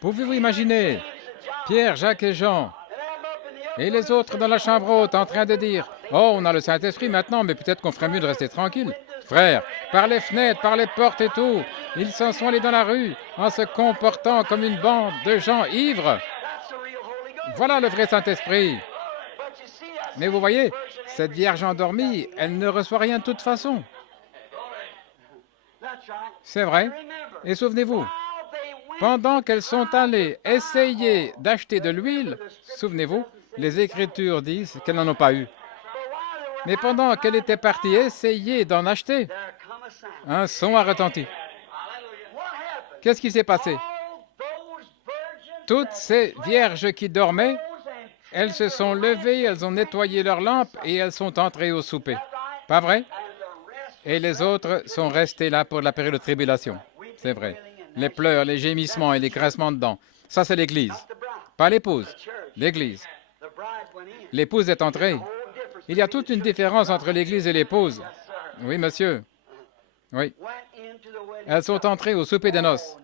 Pouvez-vous imaginer Pierre, Jacques et Jean et les autres dans la chambre haute en train de dire « Oh, on a le Saint-Esprit maintenant, mais peut-être qu'on ferait mieux de rester tranquille. » Frères, par les fenêtres, par les portes et tout, ils s'en sont allés dans la rue en se comportant comme une bande de gens ivres. Voilà le vrai Saint-Esprit. Mais vous voyez, cette vierge endormie, elle ne reçoit rien de toute façon. C'est vrai. Et souvenez-vous, pendant qu'elles sont allées essayer d'acheter de l'huile, souvenez-vous, les Écritures disent qu'elles n'en ont pas eu. Mais pendant qu'elle était partie essayer d'en acheter, un son a retenti. Qu'est-ce qui s'est passé? Toutes ces vierges qui dormaient, elles se sont levées, elles ont nettoyé leurs lampes et elles sont entrées au souper. Pas vrai? Et les autres sont restés là pour la période de tribulation. C'est vrai. Les pleurs, les gémissements et les grincements de dents. Ça, c'est l'Église. Pas l'épouse, l'Église. L'épouse est entrée. Il y a toute une différence entre l'Église et l'épouse. Oui, monsieur. Oui. Elles sont entrées au souper des noces.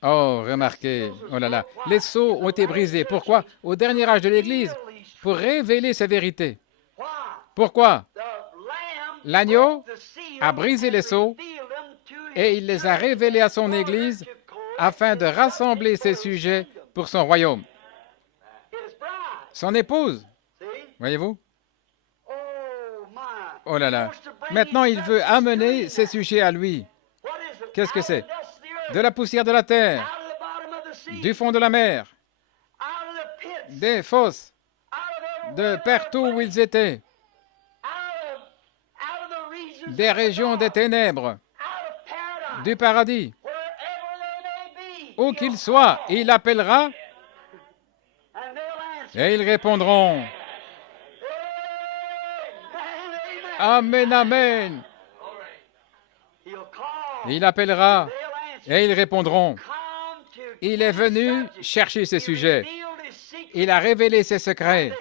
Oh, remarquez, oh là là, les sceaux ont été brisés. Pourquoi? Au dernier âge de l'Église, pour révéler ces vérités. Pourquoi? L'agneau a brisé les sceaux et il les a révélés à son Église afin de rassembler ses sujets pour son royaume. Son épouse, voyez-vous? Oh là là. Maintenant, il veut amener ses sujets à lui. Qu'est-ce que c'est? De la poussière de la terre, du fond de la mer, des fosses, de partout où ils étaient, des régions des ténèbres, du paradis. Où qu'ils soient, il appellera et ils répondront. Amen, amen. Il appellera et ils répondront. Il est venu chercher ses sujets. Il a révélé ses secrets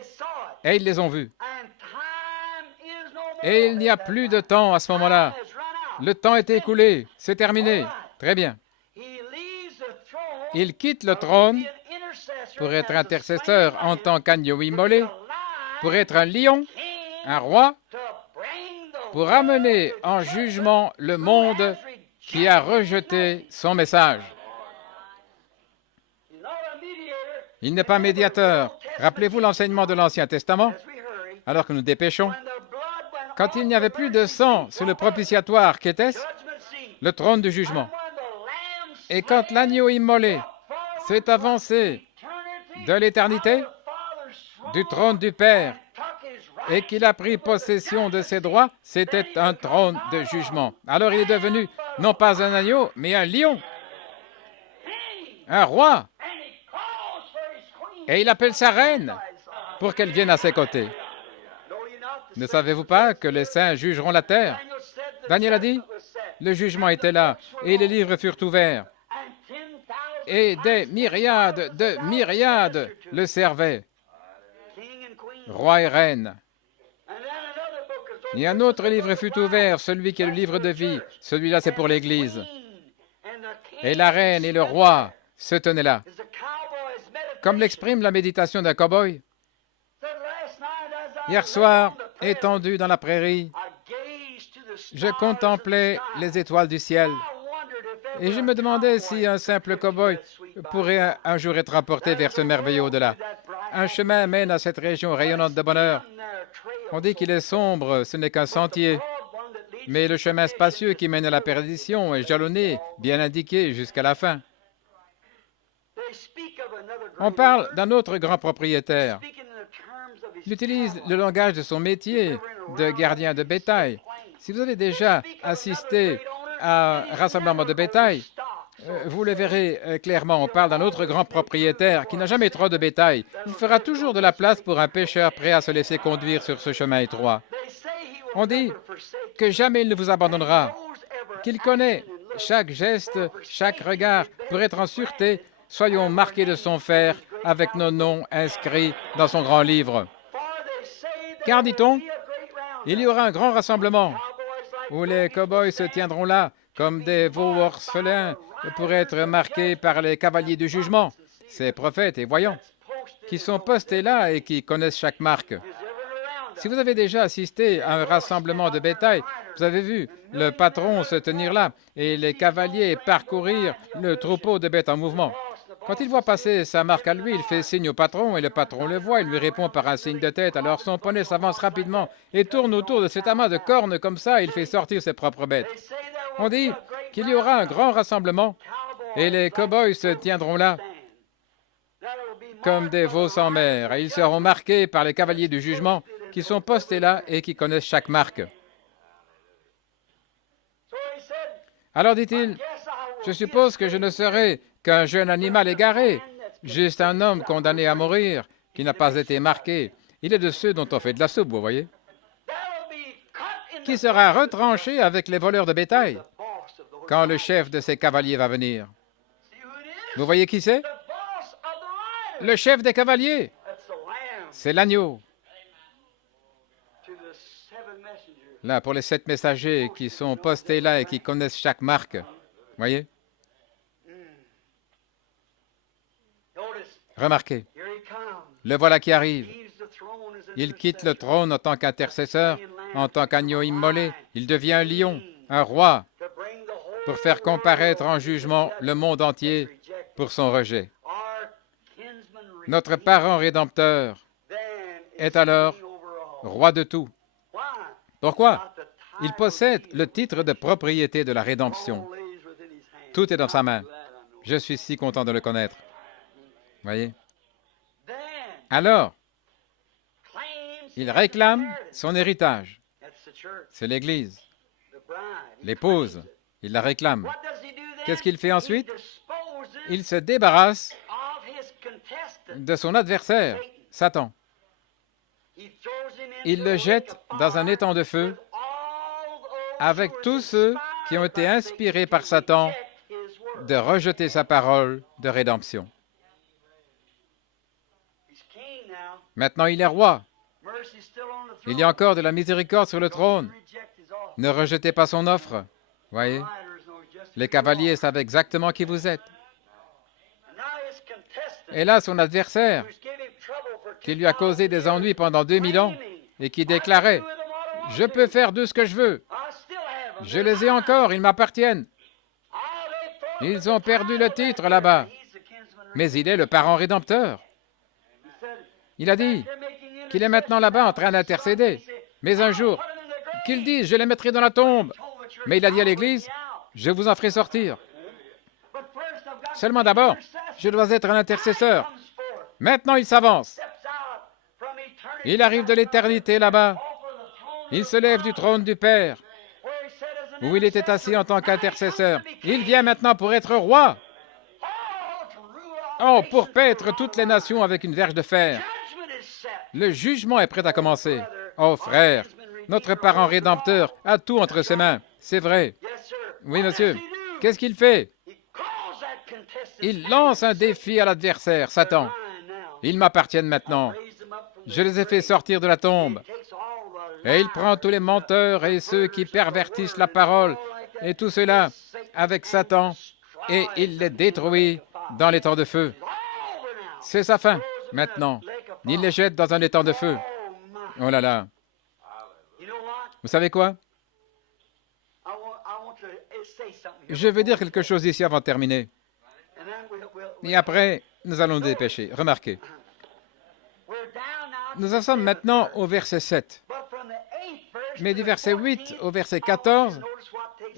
et ils les ont vus. Et il n'y a plus de temps à ce moment-là. Le temps est écoulé, c'est terminé. Très bien. Il quitte le trône pour être intercesseur en tant qu'agneau immolé, pour être un lion, un roi, pour amener en jugement le monde qui a rejeté son message. Il n'est pas médiateur. Rappelez-vous l'enseignement de l'Ancien Testament, alors que nous dépêchons. Quand il n'y avait plus de sang sur le propitiatoire, qu'était-ce? Le trône du jugement. Et quand l'agneau immolé s'est avancé de l'éternité, du trône du Père, et qu'il a pris possession de ses droits, c'était un trône de jugement. Alors il est devenu non pas un agneau, mais un lion, un roi. Et il appelle sa reine pour qu'elle vienne à ses côtés. Ne savez-vous pas que les saints jugeront la terre? Daniel a dit, le jugement était là, et les livres furent ouverts. Et des myriades de myriades le servaient, roi et reine. Et un autre livre fut ouvert, celui qui est le livre de vie. Celui-là, c'est pour l'Église. Et la reine et le roi se tenaient là. Comme l'exprime la méditation d'un cow-boy. Hier soir, étendu dans la prairie, je contemplais les étoiles du ciel. Et je me demandais si un simple cow-boy pourrait un jour être emporté vers ce merveilleux au-delà. Un chemin mène à cette région rayonnante de bonheur. On dit qu'il est sombre, ce n'est qu'un sentier. Mais le chemin spacieux qui mène à la perdition est jalonné, bien indiqué jusqu'à la fin. On parle d'un autre grand propriétaire. Il utilise le langage de son métier de gardien de bétail. Si vous avez déjà assisté à un rassemblement de bétail, vous le verrez clairement. On parle d'un autre grand propriétaire qui n'a jamais trop de bétail. Il fera toujours de la place pour un pêcheur prêt à se laisser conduire sur ce chemin étroit. On dit que jamais il ne vous abandonnera, qu'il connaît chaque geste, chaque regard pour être en sûreté. Soyons marqués de son fer avec nos noms inscrits dans son grand livre. Car, dit-on, il y aura un grand rassemblement où les cow-boys se tiendront là comme des veaux orphelins pourrait être marqué par les cavaliers du jugement, ces prophètes et voyants, qui sont postés là et qui connaissent chaque marque. Si vous avez déjà assisté à un rassemblement de bétail, vous avez vu le patron se tenir là et les cavaliers parcourir le troupeau de bêtes en mouvement. Quand il voit passer sa marque à lui, il fait signe au patron et le patron le voit, il lui répond par un signe de tête. Alors son poney s'avance rapidement et tourne autour de cet amas de cornes comme ça, il fait sortir ses propres bêtes. On dit qu'il y aura un grand rassemblement et les cow-boys se tiendront là comme des veaux sans mère et ils seront marqués par les cavaliers du jugement qui sont postés là et qui connaissent chaque marque. Alors dit-il, je suppose que je ne serai qu'un jeune animal égaré, juste un homme condamné à mourir, qui n'a pas été marqué. Il est de ceux dont on fait de la soupe, vous voyez, qui sera retranché avec les voleurs de bétail quand le chef de ces cavaliers va venir. Vous voyez qui c'est? Le chef des cavaliers. C'est l'agneau. Là, pour les 7 messagers qui sont postés là et qui connaissent chaque marque. Voyez? Remarquez, le voilà qui arrive. Il quitte le trône en tant qu'intercesseur, en tant qu'agneau immolé. Il devient un lion, un roi, pour faire comparaître en jugement le monde entier pour son rejet. Notre parent rédempteur est alors roi de tout. Pourquoi? Il possède le titre de propriété de la rédemption. Tout est dans sa main. Je suis si content de le connaître. Voyez? Alors, il réclame son héritage. C'est l'Église, l'épouse. Il la réclame. Qu'est-ce qu'il fait ensuite? Il se débarrasse de son adversaire, Satan. Il le jette dans un étang de feu avec tous ceux qui ont été inspirés par Satan de rejeter sa parole de rédemption. Maintenant, il est roi. Il y a encore de la miséricorde sur le trône. Ne rejetez pas son offre. Voyez, les cavaliers savent exactement qui vous êtes. Et là, son adversaire, qui lui a causé des ennuis pendant 2000 ans et qui déclarait « Je peux faire de ce que je veux. Je les ai encore, ils m'appartiennent. » Ils ont perdu le titre là-bas. Mais il est le parent rédempteur. Il a dit qu'il est maintenant là-bas en train d'intercéder. Mais un jour, qu'il dise « Je les mettrai dans la tombe. » Mais il a dit à l'Église « Je vous en ferai sortir. » Seulement d'abord, je dois être un intercesseur. Maintenant, il s'avance. Il arrive de l'éternité là-bas. Il se lève du trône du Père, où il était assis en tant qu'intercesseur. Il vient maintenant pour être roi. Oh, pour paître toutes les nations avec une verge de fer. Le jugement est prêt à commencer. Oh, frère, notre parent rédempteur a tout entre ses mains. C'est vrai. Oui, monsieur. Qu'est-ce qu'il fait? Il lance un défi à l'adversaire, Satan. Ils m'appartiennent maintenant. Je les ai fait sortir de la tombe. Et il prend tous les menteurs et ceux qui pervertissent la parole et tout cela avec Satan et il les détruit dans l'étang de feu. C'est sa fin, maintenant. Il les jette dans un étang de feu. Oh là là. Vous savez quoi? Je veux dire quelque chose ici avant de terminer. Et après, nous allons nous dépêcher. Remarquez. Nous en sommes maintenant au verset 7. Mais du verset 8 au verset 14,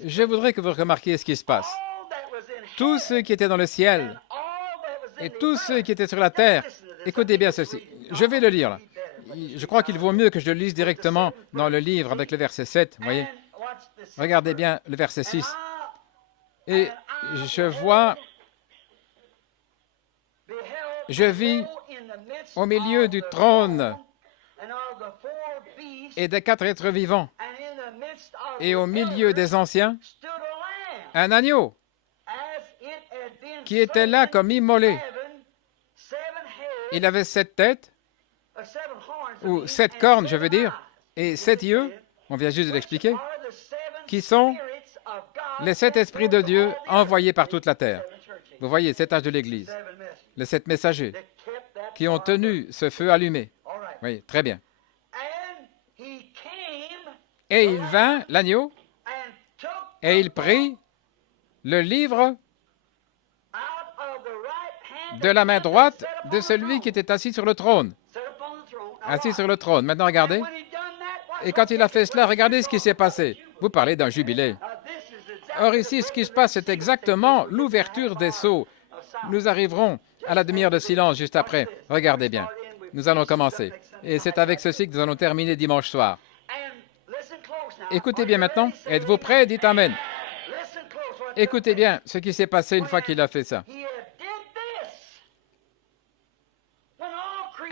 je voudrais que vous remarquiez ce qui se passe. Tous ceux qui étaient dans le ciel et tous ceux qui étaient sur la terre, écoutez bien ceci. Je vais le lire. Là. Je crois qu'il vaut mieux que je le lise directement dans le livre avec le verset 7. Voyez. Regardez bien le verset 6. Et je vis au milieu du trône et des 4 êtres vivants, et au milieu des anciens, un agneau qui était là comme immolé. Il avait 7 têtes, ou 7 cornes, je veux dire, et 7 yeux, on vient juste de l'expliquer, qui sont les 7 esprits de Dieu envoyés par toute la terre. Vous voyez, cet âge de l'Église, les 7 messagers qui ont tenu ce feu allumé. Oui, très bien. Et il vint, l'agneau, et il prit le livre de la main droite de celui qui était assis sur le trône. Assis sur le trône. Maintenant, regardez. Et quand il a fait cela, regardez ce qui s'est passé. Vous parlez d'un jubilé. Or ici, ce qui se passe, c'est exactement l'ouverture des sceaux. Nous arriverons à la demi-heure de silence juste après. Regardez bien. Nous allons commencer. Et c'est avec ceci que nous allons terminer dimanche soir. Écoutez bien maintenant. Êtes-vous prêts? Dites Amen. Écoutez bien ce qui s'est passé une fois qu'il a fait ça.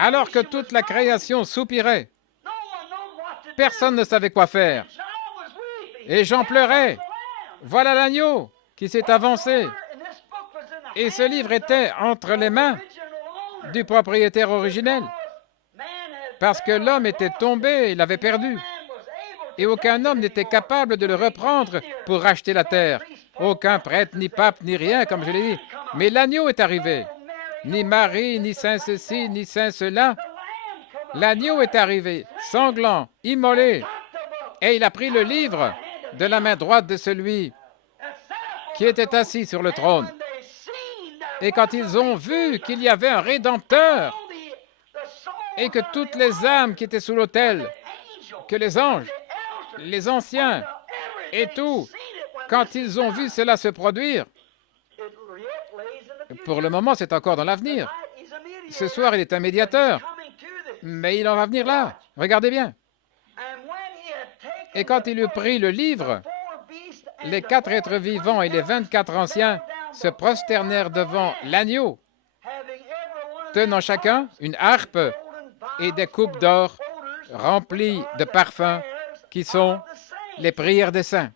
Alors que toute la création soupirait, personne ne savait quoi faire. Et Jean pleurait. Voilà l'agneau qui s'est avancé. Et ce livre était entre les mains du propriétaire originel. Parce que l'homme était tombé, il l'avait perdu. Et aucun homme n'était capable de le reprendre pour racheter la terre. Aucun prêtre, ni pape, ni rien, comme je l'ai dit. Mais l'agneau est arrivé. Ni Marie, ni saint ceci, ni saint cela. L'agneau est arrivé, sanglant, immolé. Et il a pris le livre de la main droite de celui qui était assis sur le trône. Et quand ils ont vu qu'il y avait un Rédempteur et que toutes les âmes qui étaient sous l'autel, que les anges, les anciens et tout, quand ils ont vu cela se produire, pour le moment, c'est encore dans l'avenir. Ce soir, il est un médiateur, mais il en va venir là. Regardez bien. Et quand il eut pris le livre, les 4 êtres vivants et les 24 anciens se prosternèrent devant l'agneau, tenant chacun une harpe et des coupes d'or remplies de parfums qui sont les prières des saints.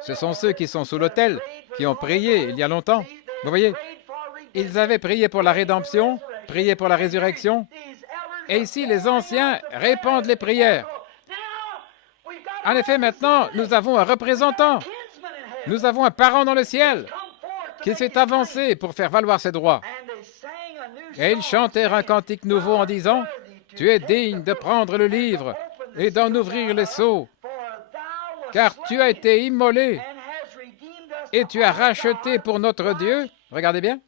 Ce sont ceux qui sont sous l'autel, qui ont prié il y a longtemps. Vous voyez, ils avaient prié pour la rédemption, prié pour la résurrection. Et ici, les anciens répandent les prières. En effet, maintenant, nous avons un représentant. Nous avons un parent dans le ciel qui s'est avancé pour faire valoir ses droits. Et ils chantèrent un cantique nouveau en disant, « Tu es digne de prendre le livre et d'en ouvrir les sceaux, car tu as été immolé et tu as racheté pour notre Dieu, regardez bien,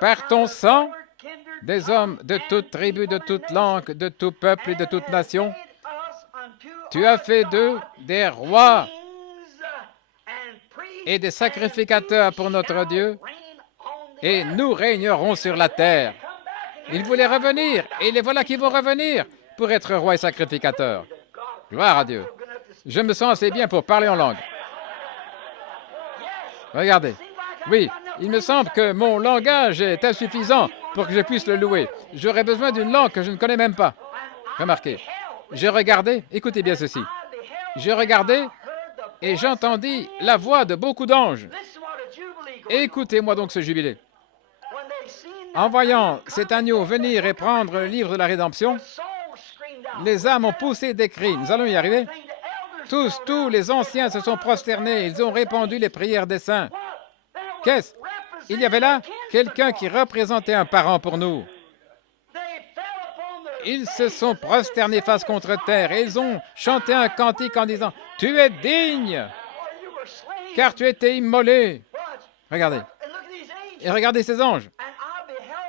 par ton sang, des hommes de toute tribu, de toute langue, de tout peuple et de toute nation. Tu as fait d'eux des rois et des sacrificateurs pour notre Dieu, et nous régnerons sur la terre. » Ils voulaient revenir, et les voilà qui vont revenir pour être rois et sacrificateurs. Gloire à Dieu. Je me sens assez bien pour parler en langue. Regardez. Oui, il me semble que mon langage est insuffisant pour que je puisse le louer. J'aurais besoin d'une langue que je ne connais même pas. Remarquez, j'ai regardé, écoutez bien ceci. J'ai regardé et j'entendis la voix de beaucoup d'anges. Écoutez-moi donc ce jubilé. En voyant cet agneau venir et prendre le livre de la rédemption, les âmes ont poussé des cris. Nous allons y arriver. Tous les anciens se sont prosternés. Ils ont répandu les prières des saints. Qu'est-ce? Il y avait là quelqu'un qui représentait un parent pour nous. Ils se sont prosternés face contre terre et ils ont chanté un cantique en disant, « Tu es digne, car tu étais immolé. » Regardez. Et regardez ces anges.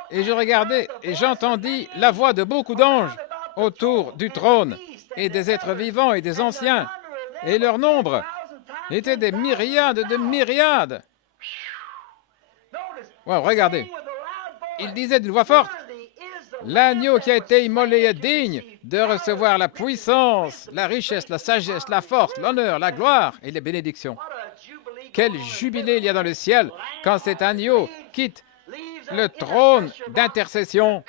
Et je regardais et j'entendis la voix de beaucoup d'anges autour du trône et des êtres vivants et des anciens. Et leur nombre était des myriades de myriades. Wow, regardez. Il disait d'une voix forte, « L'agneau qui a été immolé est digne de recevoir la puissance, la richesse, la sagesse, la force, l'honneur, la gloire et les bénédictions. » Quel jubilé il y a dans le ciel quand cet agneau quitte le trône d'intercession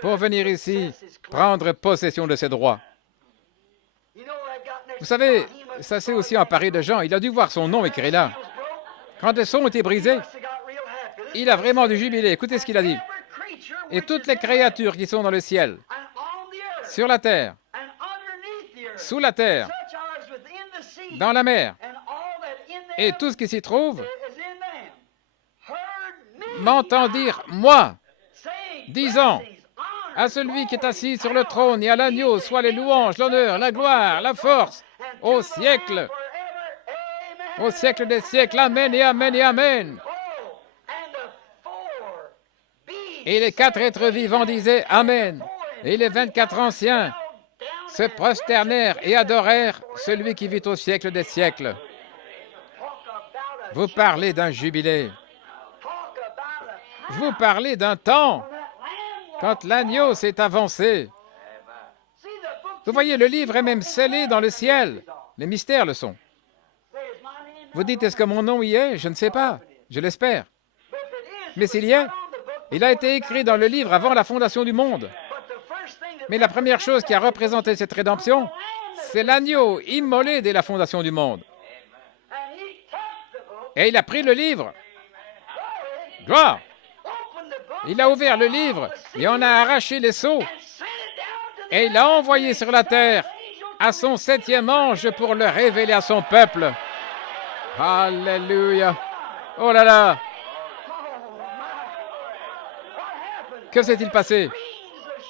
pour venir ici prendre possession de ses droits. Vous savez, ça s'est aussi emparé de Jean. Il a dû voir son nom écrit là. Quand le son était brisé, il a vraiment dû jubiler. Écoutez ce qu'il a dit. « Et toutes les créatures qui sont dans le ciel, sur la terre, sous la terre, dans la mer, et tout ce qui s'y trouve m'entend dire, moi, disant à celui qui est assis sur le trône et à l'agneau, soit les louanges, l'honneur, la gloire, la force, au siècle des siècles. Amen et amen et amen. Et les 4 êtres vivants disaient Amen. Et les 24 anciens se prosternèrent et adorèrent celui qui vit au siècle des siècles. Vous parlez d'un jubilé. Vous parlez d'un temps quand l'agneau s'est avancé. Vous voyez, le livre est même scellé dans le ciel. Les mystères le sont. Vous dites, est-ce que mon nom y est? Je ne sais pas. Je l'espère. Mais s'il y est, il a été écrit dans le livre avant la fondation du monde. Mais la première chose qui a représenté cette rédemption, c'est l'agneau immolé dès la fondation du monde. Et il a pris le livre. Gloire! Il a ouvert le livre et on a arraché les sceaux. Et il l'a envoyé sur la terre à son 7e ange pour le révéler à son peuple. Alléluia! Oh là là! Que s'est-il passé?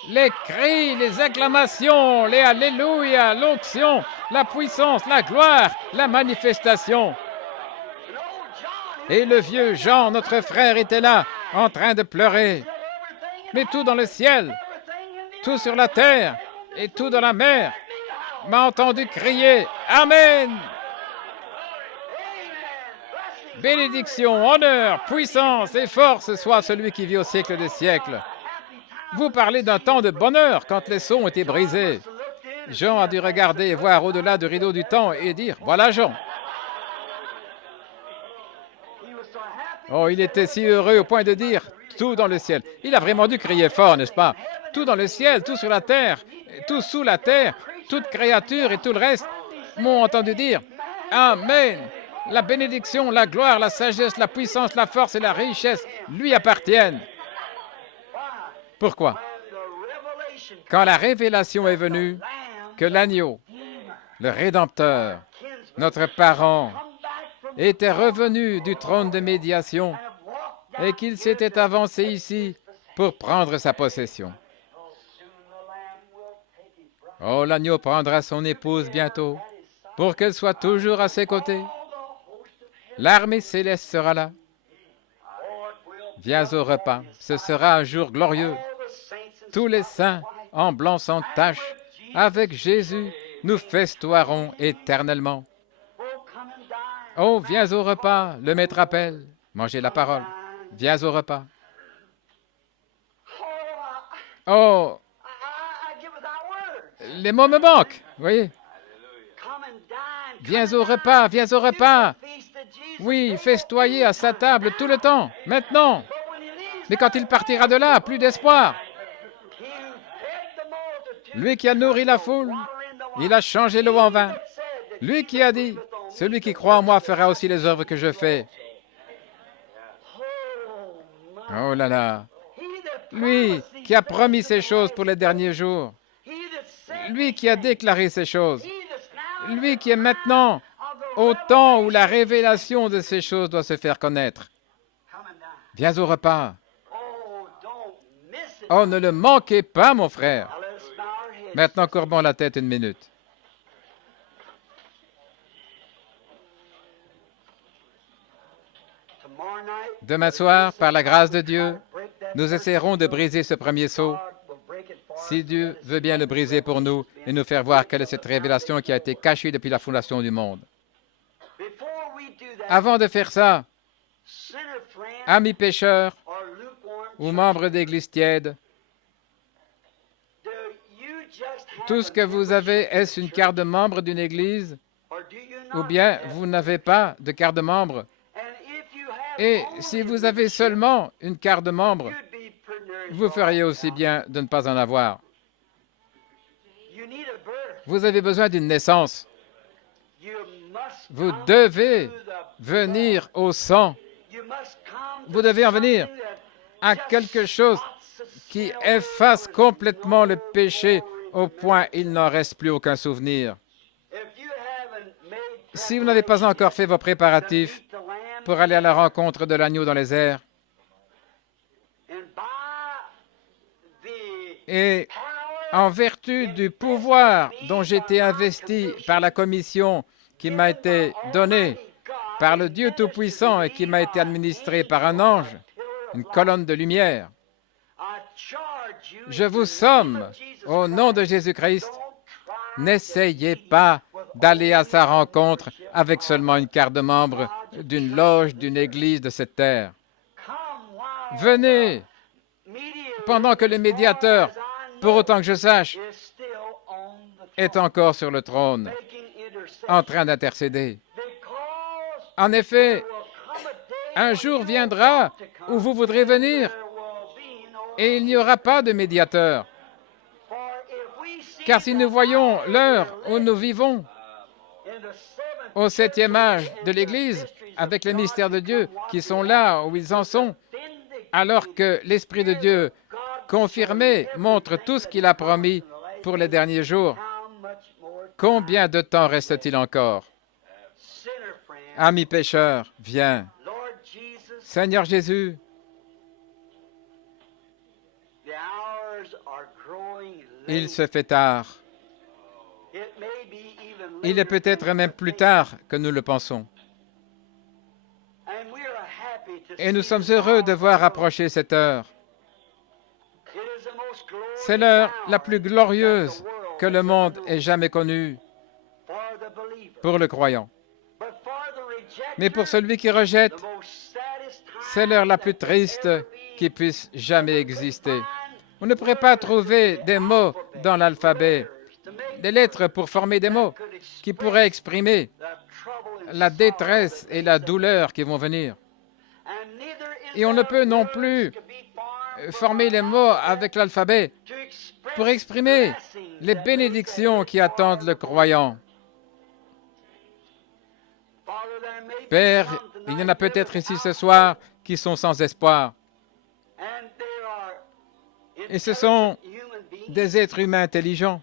Les cris, les acclamations, les alléluia, l'onction, la puissance, la gloire, la manifestation. Et le vieux Jean, notre frère, était là, en train de pleurer. Mais tout dans le ciel, tout sur la terre et tout dans la mer m'a entendu crier « Amen !» Bénédiction, honneur, puissance et force soit à celui qui vit au siècle des siècles. Vous parlez d'un temps de bonheur quand les sceaux ont été brisés. Jean a dû regarder et voir au-delà du rideau du temps et dire « Voilà Jean !» Oh, il était si heureux au point de dire « Tout dans le ciel ». Il a vraiment dû crier fort, n'est-ce pas? Tout dans le ciel, tout sur la terre, tout sous la terre, toute créature et tout le reste m'ont entendu dire « Amen ». La bénédiction, la gloire, la sagesse, la puissance, la force et la richesse lui appartiennent. Pourquoi? Quand la révélation est venue, que l'agneau, le Rédempteur, notre parent, était revenu du trône de médiation et qu'il s'était avancé ici pour prendre sa possession. Oh, l'agneau prendra son épouse bientôt pour qu'elle soit toujours à ses côtés. L'armée céleste sera là. Viens au repas, ce sera un jour glorieux. Tous les saints, en blanc sans tache, avec Jésus, nous festoierons éternellement. Oh, viens au repas, le maître appelle. Mangez la parole. Viens au repas. Oh, les mots me manquent, voyez. Viens au repas, viens au repas. Oui, festoyer à sa table tout le temps, maintenant. Mais quand il partira de là, plus d'espoir. Lui qui a nourri la foule, il a changé l'eau en vin. Lui qui a dit, celui qui croit en moi fera aussi les œuvres que je fais. Oh là là. Lui qui a promis ces choses pour les derniers jours. Lui qui a déclaré ces choses. Lui qui est maintenant au temps où la révélation de ces choses doit se faire connaître. Viens au repas. Oh, ne le manquez pas, mon frère. Maintenant, courbons la tête 1 minute. Demain soir, par la grâce de Dieu, nous essaierons de briser ce premier sceau. Si Dieu veut bien le briser pour nous et nous faire voir quelle est cette révélation qui a été cachée depuis la fondation du monde. Avant de faire ça, amis pécheurs ou membres d'église tiède, tout ce que vous avez, est-ce une carte de membre d'une église ou bien vous n'avez pas de carte de membre? Et si vous avez seulement une carte de membre, vous feriez aussi bien de ne pas en avoir. Vous avez besoin d'une naissance. Vous devez venir au sang. Vous devez en venir à quelque chose qui efface complètement le péché au point il n'en reste plus aucun souvenir. Si vous n'avez pas encore fait vos préparatifs pour aller à la rencontre de l'agneau dans les airs, et en vertu du pouvoir dont j'ai été investi par la commission qui m'a été donnée par le Dieu Tout-Puissant et qui m'a été administrée par un ange, une colonne de lumière, je vous somme, au nom de Jésus-Christ, n'essayez pas d'aller à sa rencontre avec seulement une carte de membre d'une loge, d'une église de cette terre. Venez pendant que le médiateur, pour autant que je sache, est encore sur le trône, en train d'intercéder. En effet, un jour viendra où vous voudrez venir et il n'y aura pas de médiateur. Car si nous voyons l'heure où nous vivons, au 7e âge de l'Église, avec les mystères de Dieu qui sont là où ils en sont, alors que l'Esprit de Dieu confirmé montre tout ce qu'il a promis pour les derniers jours, combien de temps reste-t-il encore? Ami pécheur, viens. Seigneur Jésus, il se fait tard. Il est peut-être même plus tard que nous le pensons. Et nous sommes heureux de voir approcher cette heure. C'est l'heure la plus glorieuse que le monde ait jamais connue pour le croyant. Mais pour celui qui rejette, c'est l'heure la plus triste qui puisse jamais exister. On ne pourrait pas trouver des mots dans l'alphabet, des lettres pour former des mots qui pourraient exprimer la détresse et la douleur qui vont venir. Et on ne peut non plus former les mots avec l'alphabet pour exprimer les bénédictions qui attendent le croyant. Père, il y en a peut-être ici ce soir qui sont sans espoir. Et ce sont des êtres humains intelligents.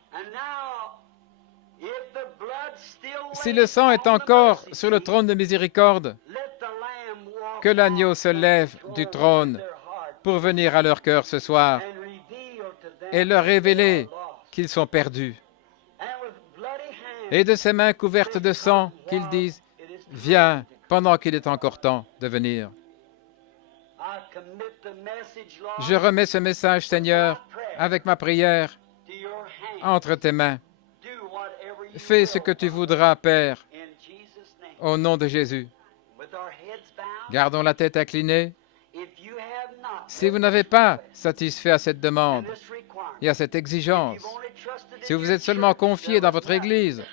Si le sang est encore sur le trône de miséricorde, que l'agneau se lève du trône pour venir à leur cœur ce soir et leur révéler qu'ils sont perdus. Et de ses mains couvertes de sang, qu'ils disent, « Viens, pendant qu'il est encore temps de venir. » Je remets ce message, Seigneur, avec ma prière, entre tes mains. Fais ce que tu voudras, Père, au nom de Jésus. Gardons la tête inclinée. Si vous n'avez pas satisfait à cette demande et à cette exigence, si vous êtes seulement confié dans votre Église,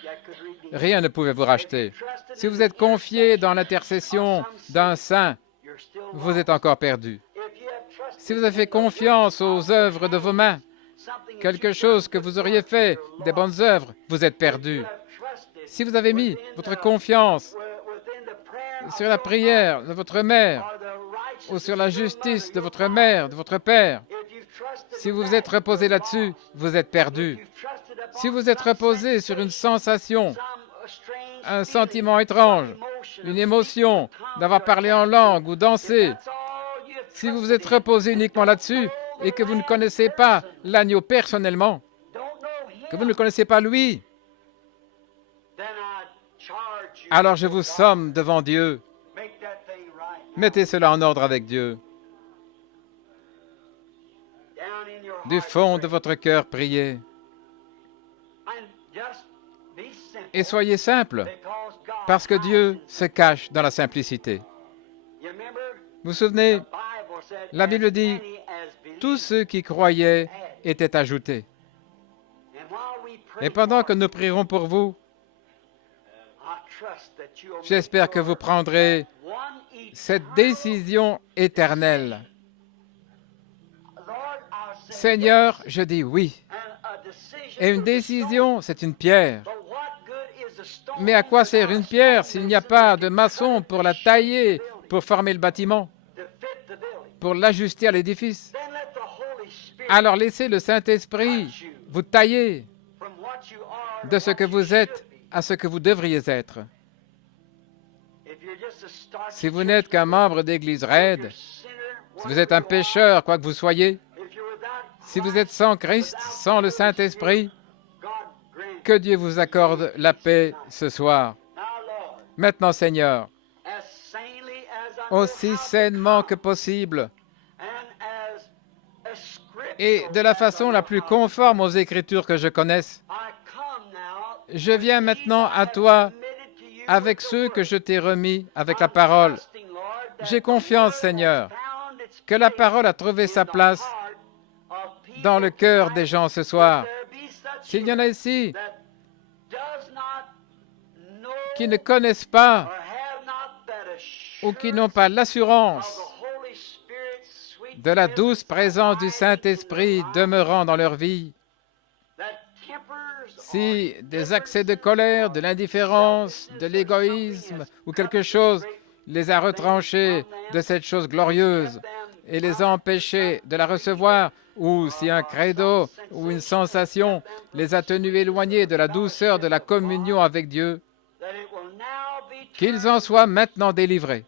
rien ne pouvait vous racheter. Si vous êtes confié dans l'intercession d'un saint, vous êtes encore perdu. Si vous avez fait confiance aux œuvres de vos mains, quelque chose que vous auriez fait, des bonnes œuvres, vous êtes perdu. Si vous avez mis votre confiance sur la prière de votre mère ou sur la justice de votre mère, de votre père, si vous vous êtes reposé là-dessus, vous êtes perdu. Si vous êtes reposé sur une sensation, un sentiment étrange, une émotion d'avoir parlé en langue ou dansé, si vous vous êtes reposé uniquement là-dessus et que vous ne connaissez pas l'agneau personnellement, que vous ne le connaissez pas lui, alors je vous somme devant Dieu. Mettez cela en ordre avec Dieu. Du fond de votre cœur, priez. Et soyez simple, parce que Dieu se cache dans la simplicité. Vous vous souvenez, la Bible dit, tous ceux qui croyaient étaient ajoutés. Et pendant que nous prierons pour vous, j'espère que vous prendrez cette décision éternelle. Seigneur, je dis oui. Et une décision, c'est une pierre. Mais à quoi sert une pierre s'il n'y a pas de maçon pour la tailler, pour former le bâtiment, pour l'ajuster à l'édifice? Alors laissez le Saint-Esprit vous tailler de ce que vous êtes à ce que vous devriez être. Si vous n'êtes qu'un membre d'Église raide, si vous êtes un pécheur, quoi que vous soyez, si vous êtes sans Christ, sans le Saint-Esprit, que Dieu vous accorde la paix ce soir. Maintenant, Seigneur, aussi sainement que possible et de la façon la plus conforme aux Écritures que je connaisse, je viens maintenant à toi avec ceux que je t'ai remis avec la parole. J'ai confiance, Seigneur, que la parole a trouvé sa place dans le cœur des gens ce soir. S'il y en a ici qui ne connaissent pas ou qui n'ont pas l'assurance de la douce présence du Saint-Esprit demeurant dans leur vie, si des accès de colère, de l'indifférence, de l'égoïsme ou quelque chose les a retranchés de cette chose glorieuse et les a empêchés de la recevoir, ou si un credo ou une sensation les a tenus éloignés de la douceur de la communion avec Dieu, qu'ils en soient maintenant délivrés.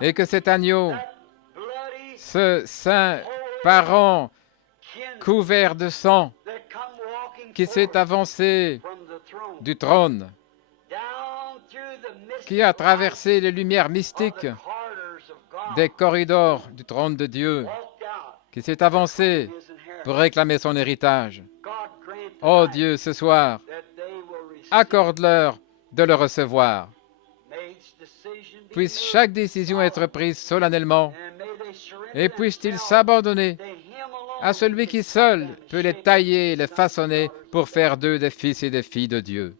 Et que cet agneau, ce saint parent couvert de sang qui s'est avancé du trône, qui a traversé les lumières mystiques des corridors du trône de Dieu, qui s'est avancé pour réclamer son héritage. Oh Dieu, ce soir, accorde-leur de le recevoir. Puisse chaque décision être prise solennellement et puissent-ils s'abandonner à celui qui seul peut les tailler et les façonner pour faire d'eux des fils et des filles de Dieu.